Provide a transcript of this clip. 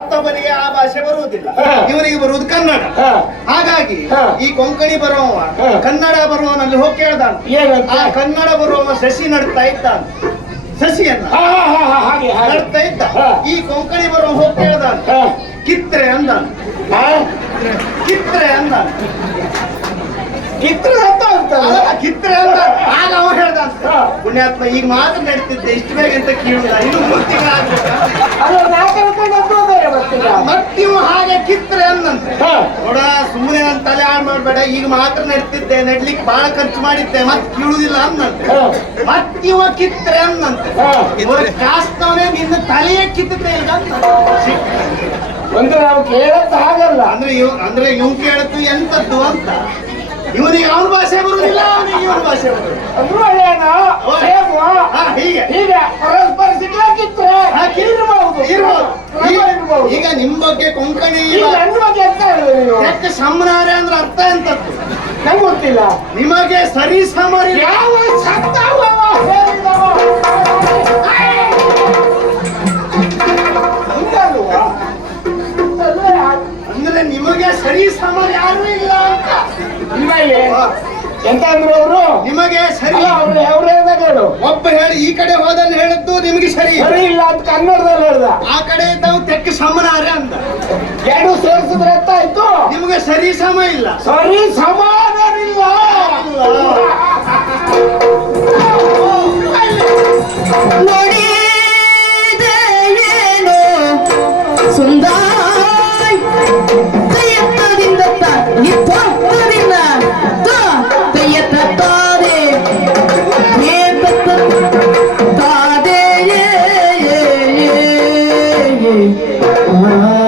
ಆ ಭಾಷೆ ಬರುವುದಿಲ್ಲ. ಇವರಿಗೆ ಬರುವುದು ಕನ್ನಡ. ಹಾಗಾಗಿ. ಈ ಕೊಂಕಣಿ ಬರುವವ. ಕನ್ನಡ ಬರುವವನಲ್ಲಿ ಹೋಗಿ ಏನಂತ? ಆ ಕನ್ನಡ ಬರುವವ ಸಸಿ ನಡ್ತಾ ಇದ್ದ ಸಸಿಯನ್ನ ನಡ್ತಾ ಇದ್ದ. ಈ ಕೊಂಕಣಿ ಬರುವ ಹೋಗಿ ಕೇಳ್ದ. ಕಿತ್ರೆ ಅಂದ? ಕಿತ್ರೆ ಅಂದ ಕಿತ್ರೆ ಅಂತ ಕಿತ್ರೆ ಅಂದ ಆಗ ಅವ ಹೇಳ್ದ. ಪುಣ್ಯಾತ್ಮ ಈಗ ಮಾತ್ರ ನಡೀತಿದ್ದೆ ಇಷ್ಟು ಬೇಗ ಅಂತ ಕೇಳುದ ಇನ್ನು ಕಿತ್ರೆ ಅಂದಂತೆ. ನೋಡ ಸುಮ್ಮನೆ ನನ್ನ ತಲೆ ಹಾಳು ಮಾಡ್ಬೇಡ ಈಗ ಮಾತ್ರ ನಡ್ತಿದ್ದೆ ನಡ್ಲಿಕ್ಕೆ ಬಹಳ ಖರ್ಚು ಮಾಡಿದ್ದೆ ಮತ್ ಕೀಳುದಿಲ್ಲ ಅಂದಂತೆ. ಮತ್ ಮತ್ತಿವ ಕಿತ್ತರೆ ಅಂದಂತೆ. ಕಾಸ್ತವನೇ ನಿನ್ನ ತಲೆಯೇ ಕಿತ್ತೆ ಇಲ್ಲ. ಒಂದು ನಾವು ಕೇಳತ್ತ ಹಾಗಲ್ಲ. ಅಂದ್ರೆ ಇವ್ ಅಂದ್ರೆ ಇವ್ ಕೇಳತ್ತು ಎಂತದ್ದು ಅಂತ. ಇವನಿಗೆ ಅವನ ಭಾಷೆ ಬರುದಿಲ್ಲ ಅವನಿಗೆ ಇವ್ರ ಭಾಷೆ ಬರುದಿಲ್ಲ. ಹೀಗೆ. ಹೀಗೆ ಪರಸ್ಪರ ಸಿಗ್ಲಾಕಿತ್ತು ಇರ್ಬಹುದು ಇರ್ಬೋದು. ನಿಮ್ ಬಗ್ಗೆ ಕೊಂಕಣಿ ಈಗ ನನ್ನ ಬಗ್ಗೆ ಎಂತ ಹೇಳಿದ್ರಿ ನೀವು ಯಾಕೆ ಸಮನಾರೆ ಅಂದ್ರೆ ಅರ್ಥ ಎಂತದ್ದು? ನಂಗೆ ಗೊತ್ತಿಲ್ಲ. ನಿಮಗೆ ಸರಿ ಸಮರಿ ಯಾವ ಸತ್ತವ ಹೇಳಿದವ? ಹಿಂಗಲ್ವಾ? ಅಲ್ಲೇ ಆ- ಅಂದ್ರೆ ನಿಮಗೆ ಸರಿ ಸಮ ಯಾರು ಇಲ್ಲ ಅಂತ. ಇಲ್ವಾ ಇಲ್ಲಿ? ಎಂತ ಅಂದ್ರು ಅವರು? ನಿಮಗೆ ಸರಿ ಅವ್ರು ಹೇಳು. ಒಬ್ಬ ಹೇಳಿ ಈ ಕಡೆ ಹೋದಲ್ಲಿ ಹೇಳಿದ್ದು ನಿಮಗೆ ಸರಿ. ಇಲ್ಲ. ಸರಿ ಇಲ್ಲ ಅಂತ ಕನ್ನಡದಲ್ಲಿ ಹೇಳ್ದ. ಆ ಕಡೆ ಇದ್ದವು ತೆಕ್ಕ ಸಮನಾರ ಅಂದ. ಎರಡು ಸೇರಿಸಿದ್ರೆ ಎತ್ತ ಆಯ್ತು ನಿಮಗೆ ಸರಿ ಸಮ ಇಲ್ಲ. ಸರಿ ಸಮಾನರಿಲ್ಲ. ನೋಡಿ ಸುಂದಾಯ್ Oh,